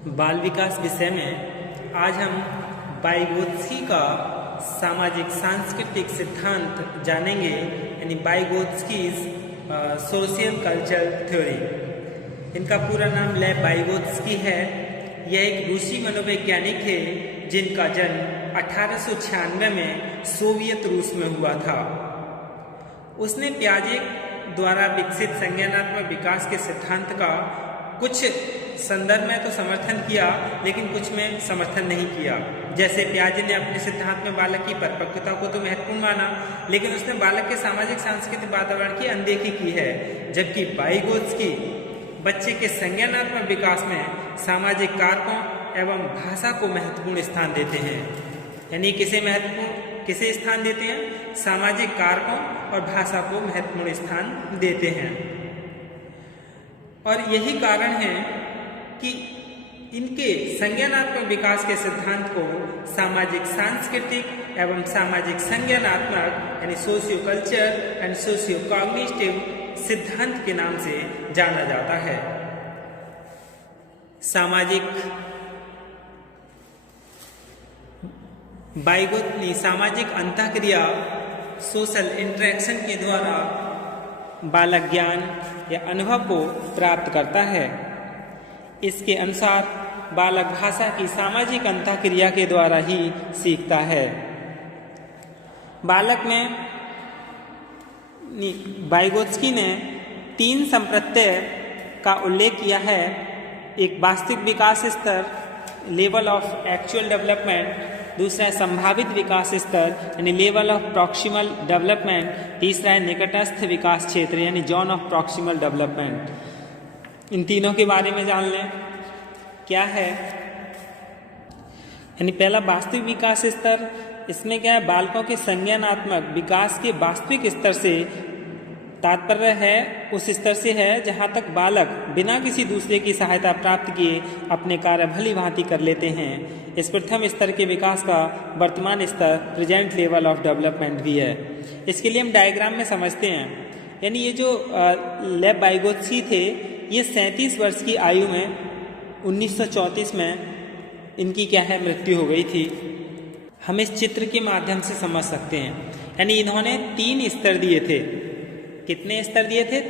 बाल विकास विषय में आज हम वाइगोत्स्की का सामाजिक सांस्कृतिक सिद्धांत जानेंगे, यानी वाइगोत्स्कीज सोशल कल्चर थ्योरी। इनका पूरा नाम लेव वाइगोत्स्की है। यह एक रूसी मनोवैज्ञानिक थे जिनका जन्म 1896 में सोवियत रूस में हुआ था। उसने पियाजेट द्वारा विकसित संज्ञानात्मक विकास के सिद्धांत का कुछ संदर्भ में तो समर्थन किया, लेकिन कुछ में समर्थन नहीं किया। जैसे पियाजे ने अपने सिद्धांत में बालक की परिपक्वता को तो महत्वपूर्ण माना, लेकिन उसने बालक के सामाजिक सांस्कृतिक वातावरण की अनदेखी की है, जबकि वाइगोत्स्की बच्चे के संज्ञानात्मक विकास में सामाजिक कारकों एवं भाषा को महत्वपूर्ण स्थान देते हैं। यानी किसे स्थान देते हैं? सामाजिक कारकों और भाषा को महत्वपूर्ण स्थान देते हैं। और यही कारण है कि इनके संज्ञानात्मक विकास के सिद्धांत को सामाजिक सांस्कृतिक एवं सामाजिक संज्ञानात्मक यानी socio culture and socio cognitive सिद्धांत के नाम से जाना जाता है। वाइगोत्स्की सामाजिक अंतःक्रिया सोशल इंटरेक्शन के द्वारा बालक ज्ञान या अनुभव को प्राप्त करता है। इसके अनुसार बालक भाषा की सामाजिक अंतःक्रिया के द्वारा ही सीखता है। बालक में वाइगोत्स्की ने 3 संप्रत्यय का उल्लेख किया है। एक वास्तविक विकास स्तर, लेवल ऑफ एक्चुअल डेवलपमेंट, दूसरा है संभावित विकास स्तर यानी लेवल ऑफ प्रॉक्सिमल डेवलपमेंट, तीसरा है निकटस्थ विकास क्षेत्र यानी जोन ऑफ प्रॉक्सिमल डेवलपमेंट। इन तीनों के बारे में जान लें क्या है। यानी पहला वास्तविक विकास स्तर, इसमें क्या है? बालकों के संज्ञानात्मक विकास के वास्तविक स्तर से तात्पर्य है उस स्तर से है जहां तक बालक बिना किसी दूसरे की सहायता प्राप्त किए अपने कार्य भली भांति कर लेते हैं। इस प्रथम स्तर के विकास का वर्तमान स्तर प्रेजेंट लेवल ऑफ डेवलपमेंट भी है। इसके लिए हम डायग्राम में समझते हैं। यानी ये जो लेव वाइगोत्स्की थे, ये 37 वर्ष की आयु में 1934 में इनकी क्या है मृत्यु हो गई थी। हम इस चित्र के माध्यम से समझ सकते हैं। यानी इन्होंने 3 स्तर दिए थे। कितने स्तर दिए थे?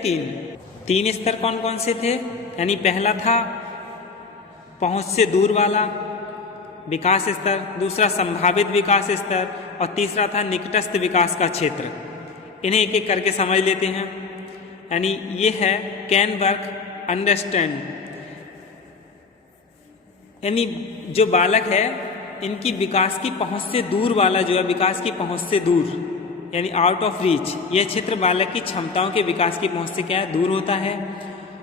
3 स्तर कौन कौन से थे? यानी पहला था पहुंच से दूर वाला विकास स्तर, दूसरा संभावित विकास स्तर और तीसरा था निकटस्थ विकास का क्षेत्र। इन्हें एक एक करके समझ लेते हैं। यानी ये है कैन वर्क अंडरस्टैंड। यानी जो बालक है, इनकी विकास की पहुंच से दूर वाला जो है, विकास की पहुंच से दूर यानी आउट ऑफ रीच, यह क्षेत्र बालक की क्षमताओं के विकास की पहुंच से क्या है? दूर होता है।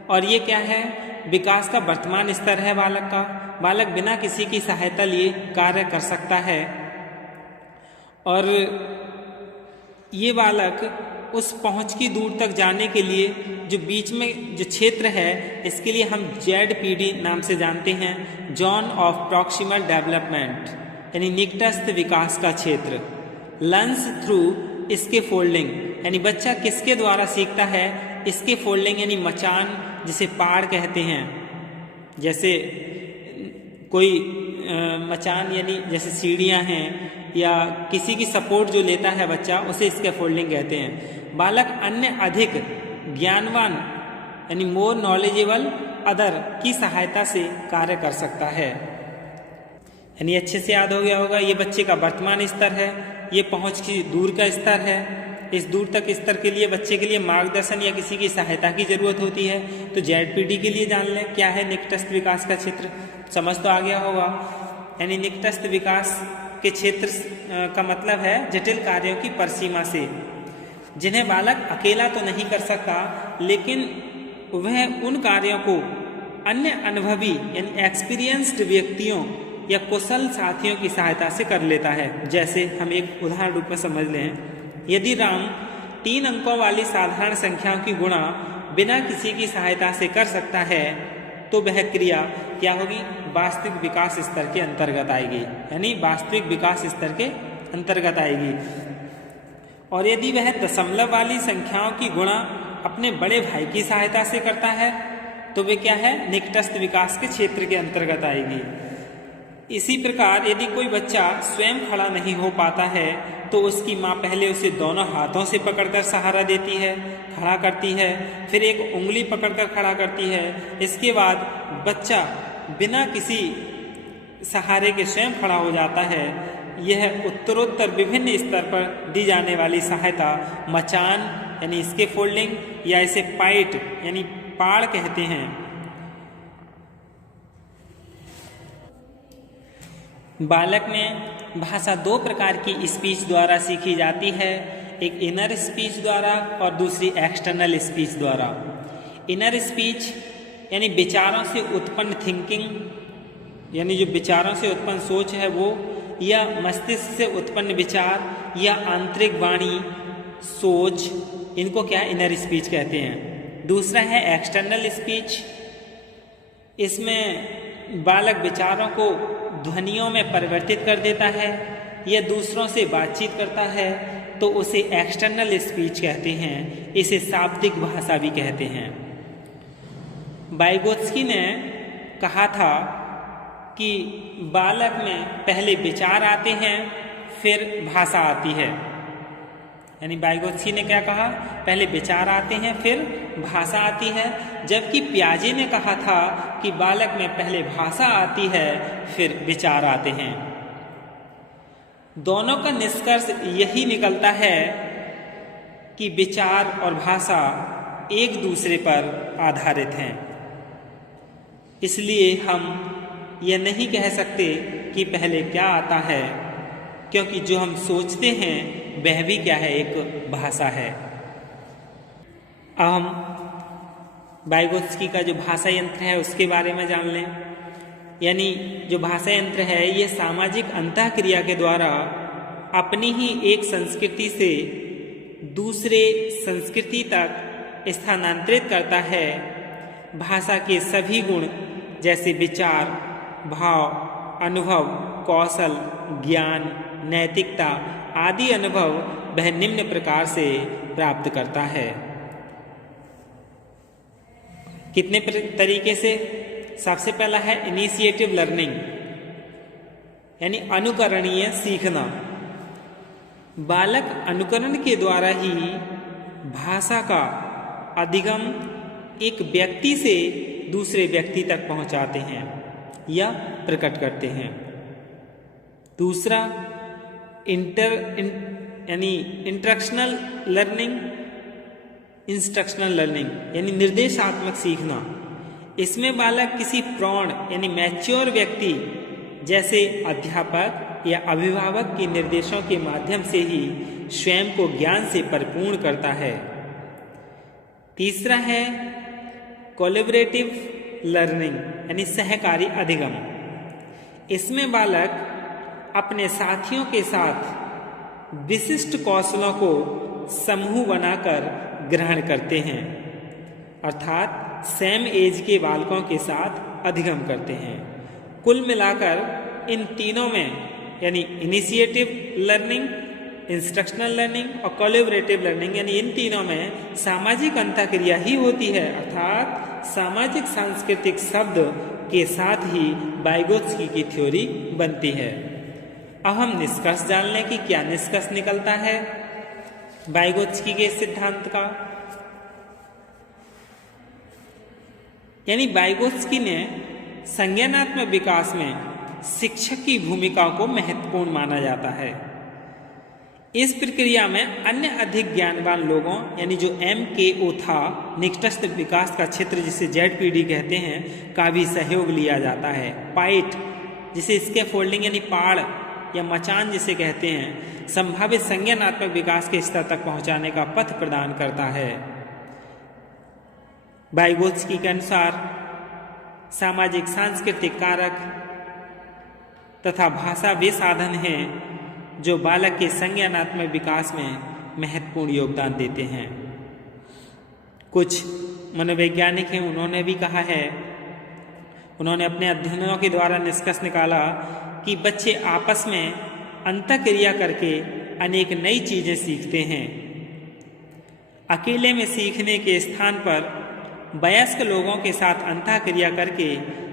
और ये क्या है? विकास का वर्तमान स्तर है बालक का। बालक बिना किसी की सहायता लिए कार्य कर सकता है। और ये बालक उस पहुंच की दूर तक जाने के लिए जो बीच में जो क्षेत्र है, इसके लिए हम ZPD नाम से जानते हैं, जोन ऑफ प्रॉक्सिमल डेवलपमेंट यानी निकटस्थ विकास का क्षेत्र। लर्न्स थ्रू इसके फोल्डिंग, यानी बच्चा किसके द्वारा सीखता है? इसके फोल्डिंग यानी मचान, जिसे पाड़ कहते हैं। जैसे कोई मचान यानी जैसे सीढ़ियां हैं या किसी की सपोर्ट जो लेता है बच्चा, उसे इसके फोल्डिंग कहते हैं। बालक अन्य अधिक ज्ञानवान यानी मोर नॉलेजेबल अदर की सहायता से कार्य कर सकता है। यानी अच्छे से याद हो गया होगा, ये बच्चे का वर्तमान स्तर है, ये पहुंच की दूर का स्तर है। इस दूर तक स्तर के लिए बच्चे के लिए मार्गदर्शन या किसी की सहायता की जरूरत होती है। तो ZPD के लिए जान लें क्या है निकटस्थ विकास का क्षेत्र। समझ तो आ गया होगा। यानी निकटस्थ विकास के क्षेत्र का मतलब है जटिल कार्यों की परिसीमा से, जिन्हें बालक अकेला तो नहीं कर सकता, लेकिन वह उन कार्यों को अन्य अनुभवी यानी एक्सपीरियंस्ड व्यक्तियों या कुशल साथियों की सहायता से कर लेता है। जैसे हम एक उदाहरण रूप में समझ लें, यदि राम 3 अंकों वाली साधारण संख्याओं की गुणा बिना किसी की सहायता से कर सकता है, तो वह क्रिया क्या होगी? वास्तविक विकास स्तर के अंतर्गत आएगी। यानी वास्तविक विकास स्तर के अंतर्गत आएगी। और यदि वह दशमलव वाली संख्याओं की गुणा अपने बड़े भाई की सहायता से करता है, तो वे क्या है, निकटस्थ विकास के क्षेत्र के अंतर्गत आएगी। इसी प्रकार यदि कोई बच्चा स्वयं खड़ा नहीं हो पाता है तो उसकी माँ पहले उसे दोनों हाथों से पकड़कर सहारा देती है, खड़ा करती है, फिर एक उंगली पकड़कर खड़ा करती है। इसके बाद बच्चा बिना किसी सहारे के स्वयं खड़ा हो जाता है। यह उत्तरोत्तर विभिन्न स्तर पर दी जाने वाली सहायता मचान यानी इसके फोल्डिंग या इसे पाइट यानी पाड़ कहते हैं। बालक में भाषा दो प्रकार की स्पीच द्वारा सीखी जाती है, एक इनर स्पीच द्वारा और दूसरी एक्सटर्नल स्पीच द्वारा। इनर स्पीच यानी विचारों से उत्पन्न थिंकिंग यानी जो विचारों से उत्पन्न सोच है वो, या मस्तिष्क से उत्पन्न विचार या आंतरिक वाणी सोच, इनको क्या इनर स्पीच कहते हैं। दूसरा है एक्सटर्नल स्पीच। इसमें बालक विचारों को ध्वनियों में परिवर्तित कर देता है या दूसरों से बातचीत करता है तो उसे एक्सटर्नल स्पीच कहते हैं। इसे शाब्दिक भाषा भी कहते हैं। वाइगोत्स्की ने कहा था कि बालक में पहले विचार आते हैं फिर भाषा आती है। यानी वाइगोत्स्की ने क्या कहा, पहले विचार आते हैं फिर भाषा आती है, जबकि पियाजे ने कहा था कि बालक में पहले भाषा आती है फिर विचार आते हैं। दोनों का निष्कर्ष यही निकलता है कि विचार और भाषा एक दूसरे पर आधारित हैं। इसलिए हम यह नहीं कह सकते कि पहले क्या आता है, क्योंकि जो हम सोचते हैं वह भी क्या है, एक भाषा है। अब हम वाइगोत्स्की का जो भाषा यंत्र है उसके बारे में जान लें। यानी जो भाषा यंत्र है ये सामाजिक अंतःक्रिया के द्वारा अपनी ही एक संस्कृति से दूसरे संस्कृति तक स्थानांतरित करता है। भाषा के सभी गुण जैसे विचार, भाव, अनुभव, कौशल, ज्ञान, नैतिकता आदि अनुभव वह निम्न प्रकार से प्राप्त करता है। कितने तरीके से? सबसे पहला है इनिशिएटिव लर्निंग यानी अनुकरणीय सीखना। बालक अनुकरण के द्वारा ही भाषा का अधिगम एक व्यक्ति से दूसरे व्यक्ति तक पहुंचाते हैं या प्रकट करते हैं। दूसरा यानी इंस्ट्रक्शनल लर्निंग यानी निर्देशात्मक सीखना। इसमें बालक किसी प्रौढ़ यानी मैच्योर व्यक्ति जैसे अध्यापक या अभिभावक के निर्देशों के माध्यम से ही स्वयं को ज्ञान से परिपूर्ण करता है। तीसरा है कोलैबोरेटिव लर्निंग यानी सहकारी अधिगम। इसमें बालक अपने साथियों के साथ विशिष्ट कौशलों को समूह बनाकर ग्रहण करते हैं, अर्थात सेम एज के बालकों के साथ अधिगम करते हैं। कुल मिलाकर इन तीनों में यानी इनिशिएटिव लर्निंग, इंस्ट्रक्शनल लर्निंग और कोलैबोरेटिव लर्निंग यानी इन तीनों में सामाजिक अंतःक्रिया ही होती है, अर्थात सामाजिक सांस्कृतिक शब्द के साथ ही वाइगोत्स्की की थ्योरी बनती है। अब हम निष्कर्ष जान लें कि क्या निष्कर्ष निकलता है वाइगोत्स्की के सिद्धांत का। यानी वाइगोत्स्की ने संज्ञानात्मक विकास में शिक्षक की भूमिका को महत्वपूर्ण माना जाता है। इस प्रक्रिया में अन्य अधिक ज्ञानवान लोगों यानी जो MKO था, निकटस्थ विकास का क्षेत्र जिसे ZPD कहते हैं, का भी सहयोग लिया जाता है। पाइट जिसे इसके फोल्डिंग यानी पाड़ या मचान जिसे कहते हैं, संभावित संज्ञानात्मक विकास के स्तर तक पहुंचाने का पथ प्रदान करता है। वाइगोत्स्की के अनुसार सामाजिक सांस्कृतिक कारक तथा भाषा वे साधन हैं जो बालक के संज्ञानात्मक विकास में महत्वपूर्ण योगदान देते हैं। कुछ मनोवैज्ञानिक हैं, उन्होंने भी कहा है, उन्होंने अपने अध्ययनों के द्वारा निष्कर्ष निकाला कि बच्चे आपस में अंतःक्रिया करके अनेक नई चीजें सीखते हैं। अकेले में सीखने के स्थान पर वयस्क लोगों के साथ अंतःक्रिया करके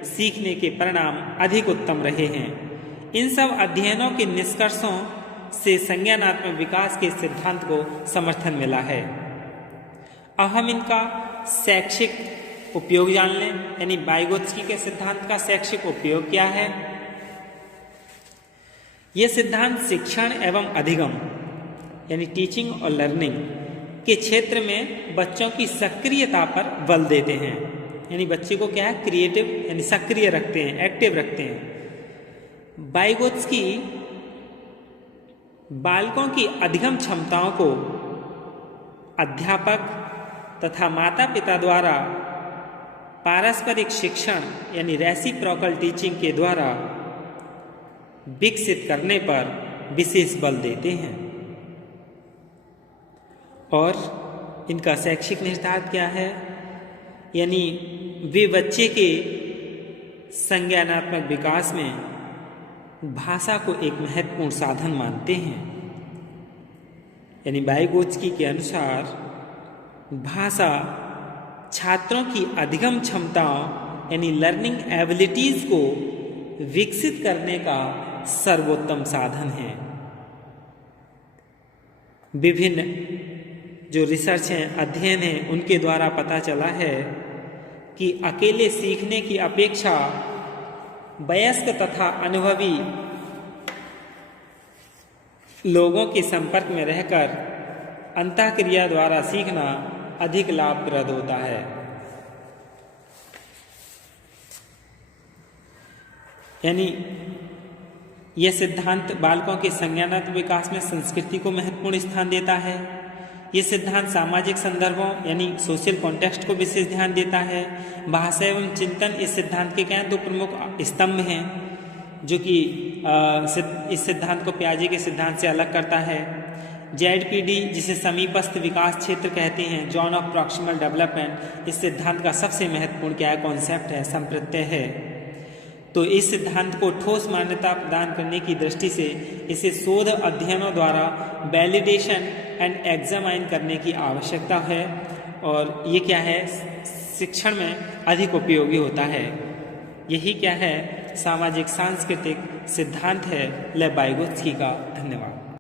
सीखने के परिणाम अधिक उत्तम रहे हैं। इन सब अध्ययनों के निष्कर्षों से संज्ञानात्मक विकास के सिद्धांत को समर्थन मिला है। अब हम इनका शैक्षिक उपयोग जान लें, यानी वाइगोत्स्की के सिद्धांत का शैक्षिक उपयोग क्या है। यह सिद्धांत शिक्षण एवं अधिगम यानी टीचिंग और लर्निंग के क्षेत्र में बच्चों की सक्रियता पर बल देते हैं, यानी बच्चे को क्या है, क्रिएटिव यानी सक्रिय रखते हैं, एक्टिव रखते हैं। वाइगोत्स्की बालकों की अधिगम क्षमताओं को अध्यापक तथा माता पिता द्वारा पारस्परिक शिक्षण यानी रेसिप्रोकल टीचिंग के द्वारा विकसित करने पर विशेष बल देते हैं। और इनका शैक्षिक निहितार्थ क्या है, यानी वे बच्चे के संज्ञानात्मक विकास में भाषा को एक महत्वपूर्ण साधन मानते हैं। यानी वाइगोत्स्की के अनुसार भाषा छात्रों की अधिगम क्षमताओं यानी लर्निंग एबिलिटीज को विकसित करने का सर्वोत्तम साधन है। विभिन्न जो रिसर्च हैं, अध्ययन हैं, उनके द्वारा पता चला है कि अकेले सीखने की अपेक्षा वयस्क तथा अनुभवी लोगों के संपर्क में रहकर अंतःक्रिया द्वारा सीखना अधिक लाभप्रद होता है। यानी यह सिद्धांत बालकों के संज्ञानात्मक विकास में संस्कृति को महत्वपूर्ण स्थान देता है। यह सिद्धांत सामाजिक संदर्भों यानी सोशल कॉन्टेक्स्ट को विशेष ध्यान देता है। भाषा एवं चिंतन इस सिद्धांत के क्या दो प्रमुख स्तंभ हैं, जो कि इस सिद्धांत को पियाजे के सिद्धांत से अलग करता है। ZPD जिसे समीपस्थ विकास क्षेत्र कहते हैं, जोन ऑफ प्रॉक्सिमल डेवलपमेंट, इस सिद्धांत का सबसे महत्वपूर्ण क्या है, कॉन्सेप्ट है, संप्रत्यय है। तो इस सिद्धांत को ठोस मान्यता प्रदान करने की दृष्टि से इसे शोध अध्ययनों द्वारा वैलिडेशन एंड एग्जामाइन करने की आवश्यकता है, और ये क्या है, शिक्षण में अधिक उपयोगी होता है। यही क्या है, सामाजिक सांस्कृतिक सिद्धांत है ले वाइगोत्स्की का। धन्यवाद।